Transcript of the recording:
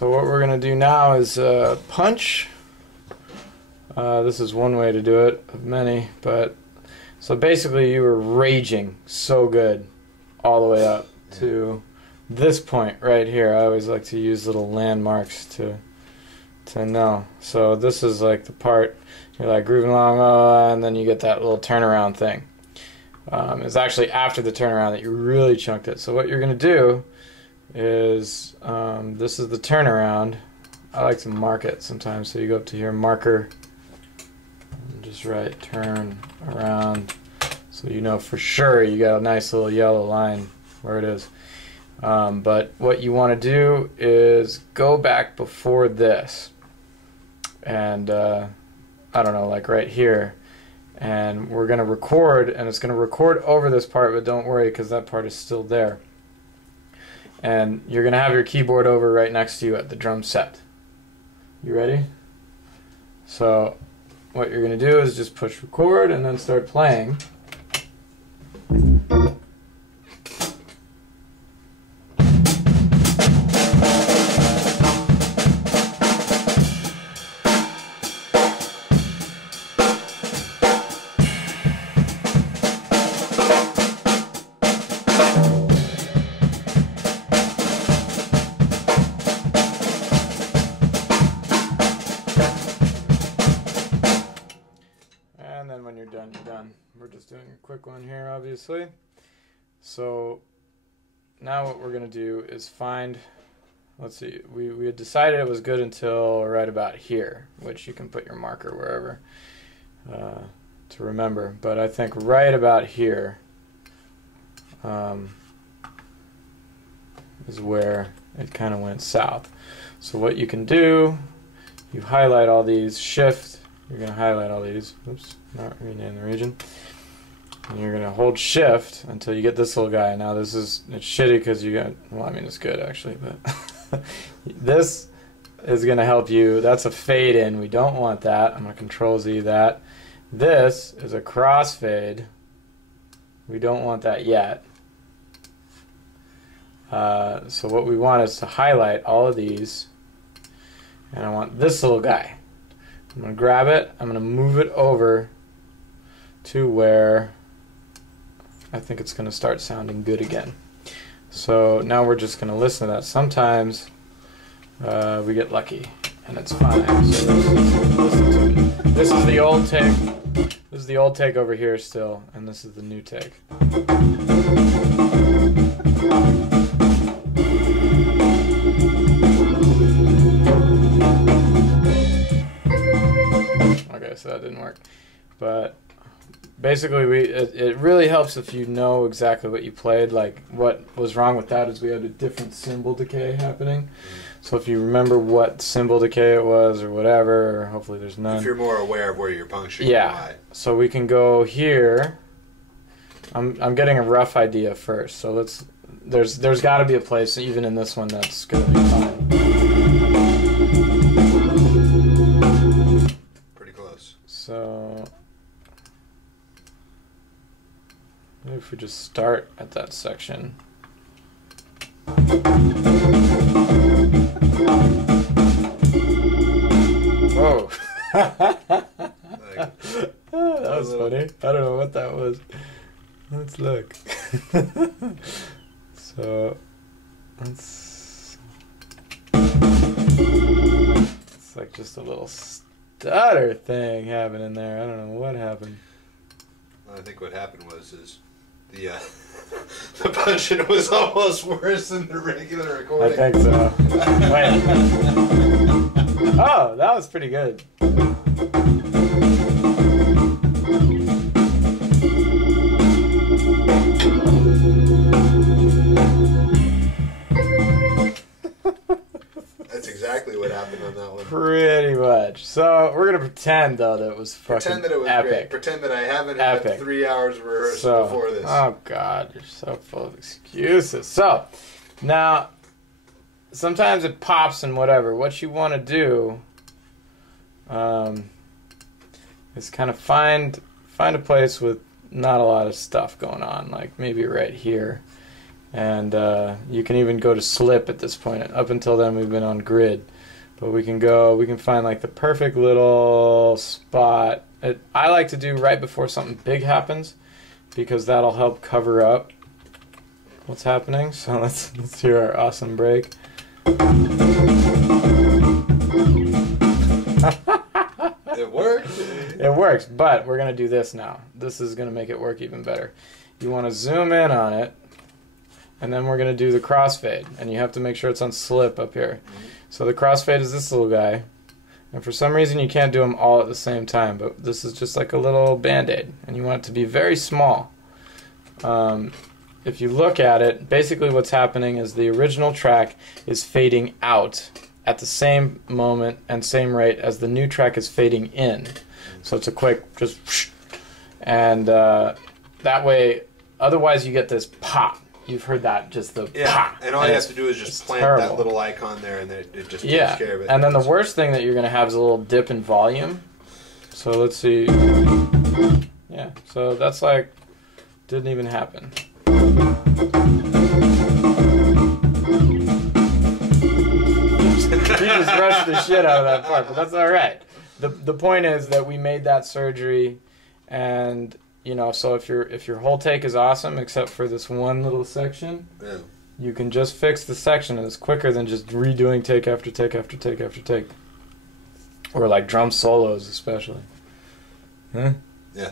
So what we're going to do now is punch. This is one way to do it, of many, but so basically you were raging so good all the way up to this point right here. I always like to use little landmarks to know. So this is like the part you're like grooving along, and then you get that little turnaround thing. It's actually after the turnaround that you really chunked it. So what you're going to do is, this is the turnaround. I like to mark it sometimes. So you go up to here, marker, and just write turn around, so you know for sure you got a nice little yellow line where it is. But what you want to do is go back before this, and I don't know, like right here, and we're going to record, and it's going to record over this part, but don't worry because that part is still there. And you're going to have your keyboard over right next to you at the drum set. You ready? So what you're going to do is just push record and then start playing. And then when you're done, you're done. We're just doing a quick one here, obviously. So now what we're going to do is find, let's see, we had decided it was good until right about here, which you can put your marker wherever to remember. But I think right about here is where it kind of went south. So what you can do, you highlight all these, shift, you're going to highlight all these, oops, not rename the region, and you're going to hold shift until you get this little guy. Now this is, it's shitty because you got, well, I mean it's good actually, but this is going to help you. That's a fade in, we don't want that. I'm going to control Z that. This is a crossfade, we don't want that yet. So what we want is to highlight all of these, and I want this little guy. I'm going to grab it, I'm going to move it over to where I think it's going to start sounding good again. So now we're just going to listen to that. Sometimes we get lucky, and it's fine. So listen to it. This is the old take. This is the old take over here still, and this is the new take. Okay, so that didn't work, but basically it really helps if you know exactly what you played. Like what was wrong with that is we had a different cymbal decay happening. So if you remember what cymbal decay it was or whatever, or hopefully there's none. If you're more aware of where you're puncturing. Yeah. So we can go here. I'm getting a rough idea first. So let's. There's got to be a place even in this one that's gonna be fine. Pretty close. So maybe if we just start at that section. Whoa. That was funny. I don't know what that was. Let's look. So it's like just a little stutter thing happening there. I don't know what happened. Well, I think what happened was the the punching was almost worse than the regular recording. I think so. Wait. Oh, that was pretty good. That's exactly what happened on that one. Pretty much. So we're gonna pretend though that it was fucking Pretend that it was epic. great. Pretend that I haven't Epic. had 3 hours of rehearsal before this. Oh God, you're so full of excuses. So now, sometimes it pops and whatever. What you want to do is kind of find a place with not a lot of stuff going on, like maybe right here, And you can even go to slip at this point. Up until then, we've been on grid. But we can find like the perfect little spot. I like to do right before something big happens, because that'll help cover up what's happening. So let's hear our awesome break. It worked. It works, but we're going to do this now. This is going to make it work even better. You want to zoom in on it, and then we're going to do the crossfade. And you have to make sure it's on slip up here. So the crossfade is this little guy. And for some reason you can't do them all at the same time, but this is just like a little band-aid. And you want it to be very small. If you look at it, basically what's happening is the original track is fading out at the same moment and same rate as the new track is fading in. So it's a quick just whoosh, and that way, otherwise you get this pop. You've heard that, just the pop. And all you have to do is just plant that little icon there, and it just takes care of it. And then the worst thing that you're going to have is a little dip in volume. So let's see. Yeah, so that's like, didn't even happen. You just rushed the shit out of that part, but that's all right. The point is that we made that surgery, and you know, so if your whole take is awesome except for this one little section, you can just fix the section, and it's quicker than just redoing take after take after take after take. Or like drum solos especially. Huh? Yeah.